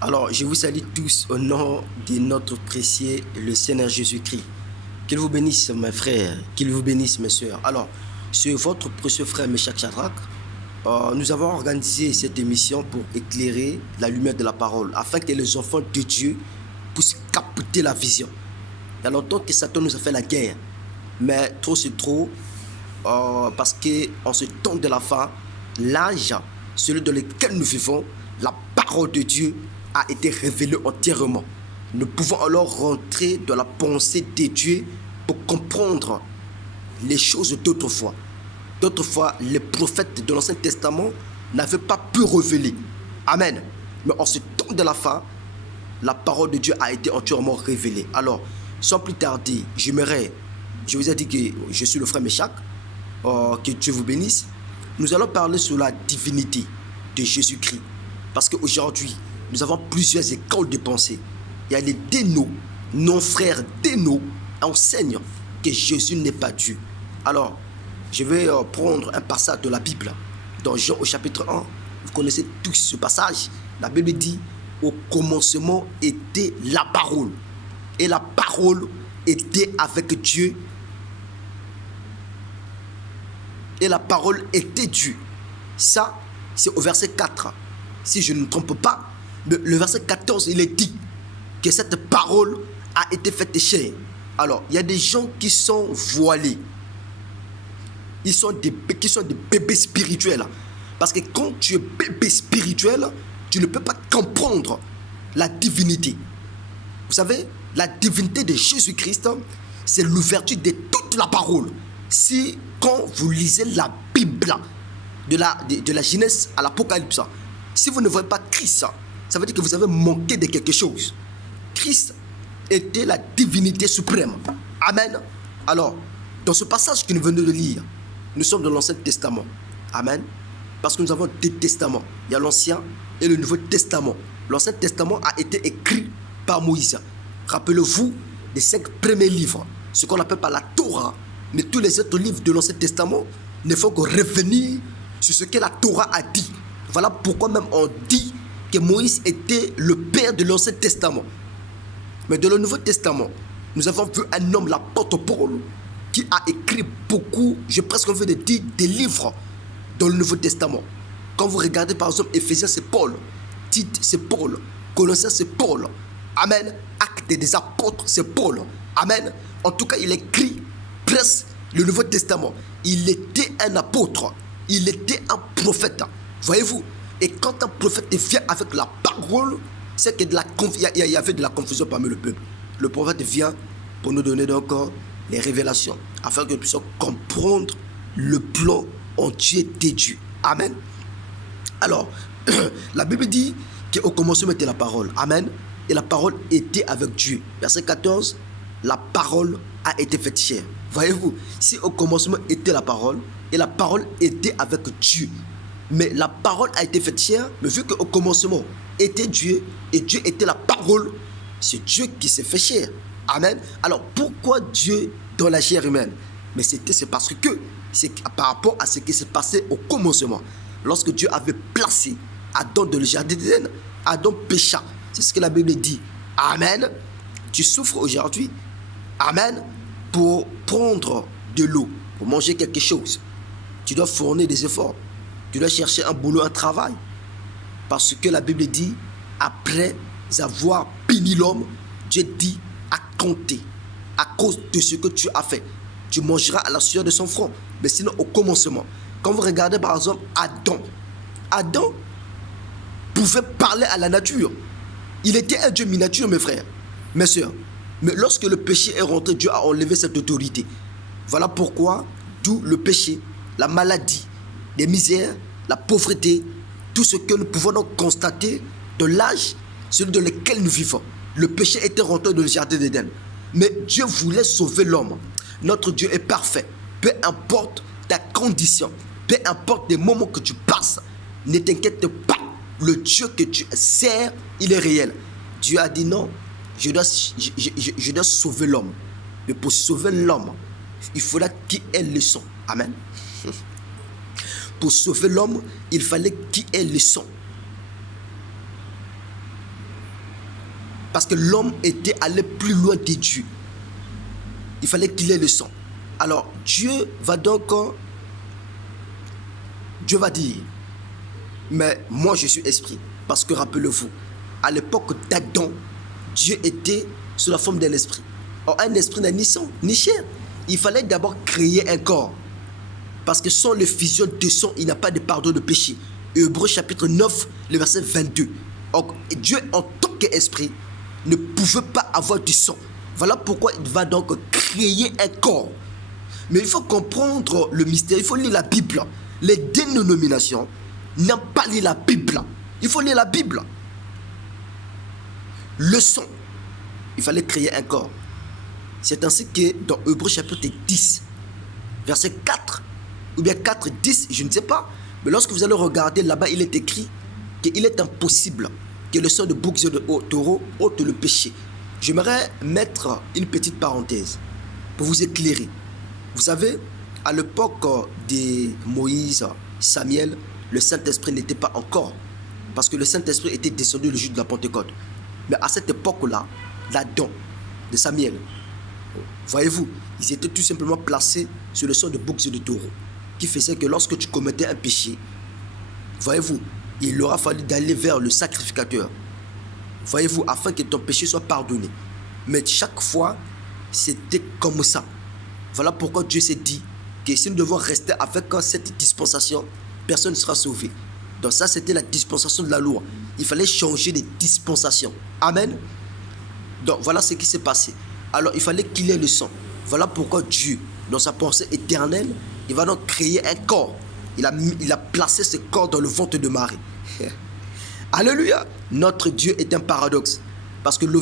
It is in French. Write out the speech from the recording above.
Alors, je vous salue tous au nom de notre précieux, le Seigneur Jésus-Christ. Qu'il vous bénisse, mes frères, qu'il vous bénisse, mes soeurs. Alors, c'est votre précieux frère Meshach Shadrach. Nous avons organisé cette émission pour éclairer la lumière de la parole, afin que les enfants de Dieu puissent capter la vision. Il y a longtemps que Satan nous a fait la guerre, mais trop c'est trop, parce qu'en ce temps de la fin, l'âge, celui dans lequel nous vivons, la parole de Dieu a été révélée entièrement. Nous pouvons alors rentrer dans la pensée de Dieu pour comprendre les choses d'autrefois. D'autrefois, les prophètes de l'Ancien Testament n'avaient pas pu révéler. Amen. Mais en ce temps de la fin, la parole de Dieu a été entièrement révélée. Alors, sans plus tarder, je vous ai dit que je suis le frère Meshach, que Dieu vous bénisse. Nous allons parler sur la divinité de Jésus-Christ. Parce qu'aujourd'hui, nous avons plusieurs écoles de pensée. Il y a les dénots, nos frères dénots enseignent que Jésus n'est pas Dieu. Alors, je vais prendre un passage de la Bible, dans Jean au chapitre 1. Vous connaissez tous ce passage. La Bible dit, au commencement était la parole. Et la parole était avec Dieu. Et la parole était Dieu. Ça, c'est au verset 4. Si je ne me trompe pas, le verset 14, il est dit que cette parole a été faite chair. Alors, il y a des gens qui sont voilés. Qui sont des bébés spirituels. Parce que quand tu es bébé spirituel, tu ne peux pas comprendre la divinité. Vous savez, la divinité de Jésus-Christ, c'est l'ouverture de toute la parole. Si, quand vous lisez la Bible, de la Genèse à l'Apocalypse, si vous ne voyez pas Christ, ça veut dire que vous avez manqué de quelque chose. Christ était la divinité suprême. Amen. Alors, dans ce passage que nous venons de lire, nous sommes dans l'Ancien Testament. Amen. Parce que nous avons deux testaments. Il y a l'Ancien et le Nouveau Testament. L'Ancien Testament a été écrit par Moïse. Rappelez-vous des 5 premiers livres, ce qu'on appelle par la Torah. Mais tous les autres livres de l'Ancien Testament ne font que revenir sur ce que la Torah a dit. Voilà pourquoi même on dit que Moïse était le père de l'Ancien Testament. Mais dans le Nouveau Testament, nous avons vu un homme, l'apôtre Paul, qui a écrit beaucoup, j'ai presque envie de dire, des livres dans le Nouveau Testament. Quand vous regardez par exemple Éphésiens, c'est Paul. Tite, c'est Paul. Colossiens, c'est Paul. Amen. Actes des apôtres, c'est Paul. Amen. En tout cas, il écrit presque le Nouveau Testament. Il était un apôtre. Il était un prophète. Voyez-vous? Et quand un prophète vient avec la parole, c'est qu'il y avait de la confusion parmi le peuple. Le prophète vient pour nous donner donc les révélations, afin que nous puissions comprendre le plan entier de Dieu. Amen. Alors, la Bible dit qu'au commencement était la parole. Amen. Et la parole était avec Dieu. Verset 14, la parole a été faite chair. Voyez-vous, si au commencement était la parole, et la parole était avec Dieu, mais la parole a été faite chair, mais vu qu'au commencement était Dieu, et Dieu était la parole, c'est Dieu qui s'est fait chair. Amen. Alors, pourquoi Dieu dans la chair humaine? Mais c'est parce que c'est par rapport à ce qui s'est passé au commencement. Lorsque Dieu avait placé Adam dans le jardin d'Éden, Adam pécha. C'est ce que la Bible dit. Amen. Tu souffres aujourd'hui. Amen. Pour prendre de l'eau, pour manger quelque chose, tu dois fournir des efforts. Tu dois chercher un boulot, un travail. Parce que la Bible dit, après avoir puni l'homme, Dieu dit à compter. À cause de ce que tu as fait, tu mangeras à la sueur de son front. Mais sinon, au commencement, quand vous regardez par exemple Adam pouvait parler à la nature. Il était un Dieu mi-nature, mes frères, mes soeurs. Mais lorsque le péché est rentré, Dieu a enlevé cette autorité. Voilà pourquoi, d'où le péché, la maladie, les misères, la pauvreté, tout ce que nous pouvons donc constater de l'âge, celui dans lequel nous vivons. Le péché était rentré dans le jardin d'Éden. Mais Dieu voulait sauver l'homme. Notre Dieu est parfait. Peu importe ta condition, peu importe les moments que tu passes, ne t'inquiète pas. Le Dieu que tu sers, il est réel. Dieu a dit non, je dois sauver l'homme. Mais pour sauver l'homme, il faudra qu'il ait le sang. Amen. Pour sauver l'homme, il fallait qu'il ait le sang. Parce que l'homme était allé plus loin de Dieu. Il fallait qu'il ait le sang. Alors, Dieu va dire, mais moi je suis esprit. Parce que rappelez-vous, à l'époque d'Adam, Dieu était sous la forme d'un esprit. Or, un esprit n'a ni sang, ni chair. Il fallait d'abord créer un corps. Parce que sans le fusion de sang, il n'y a pas de pardon de péché. Hébreux chapitre 9, le verset 22. Or, Dieu en tant qu'esprit ne pouvait pas avoir du sang. Voilà pourquoi il va donc créer un corps. Mais il faut comprendre le mystère, il faut lire la Bible. Les dénominations n'ont pas lu la Bible. Il faut lire la Bible. Le sang, il fallait créer un corps. C'est ainsi que dans Hébreux chapitre 10, verset 4, ou bien 4, 10, je ne sais pas. Mais lorsque vous allez regarder là-bas, il est écrit qu'il est impossible que le sang de bouc et de taureau ôte le péché. J'aimerais mettre une petite parenthèse pour vous éclairer. Vous savez, à l'époque de Moïse, Samuel, le Saint-Esprit n'était pas encore. Parce que le Saint-Esprit était descendu le jour de la Pentecôte. Mais à cette époque-là, l'Adam de Samuel, voyez-vous, ils étaient tout simplement placés sur le sang de bouc et de taureau. Qui faisait que lorsque tu commettais un péché, voyez-vous, il aura fallu d'aller vers le sacrificateur. Voyez-vous, afin que ton péché soit pardonné. Mais chaque fois, c'était comme ça. Voilà pourquoi Dieu s'est dit que si nous devons rester avec cette dispensation, personne ne sera sauvé. Donc ça, c'était la dispensation de la loi. Il fallait changer de dispensation. Amen. Donc voilà ce qui s'est passé. Alors il fallait qu'il ait le sang. Voilà pourquoi Dieu, dans sa pensée éternelle, il va donc créer un corps. Il a placé ce corps dans le ventre de Marie. Alléluia. Notre Dieu est un paradoxe. Parce que le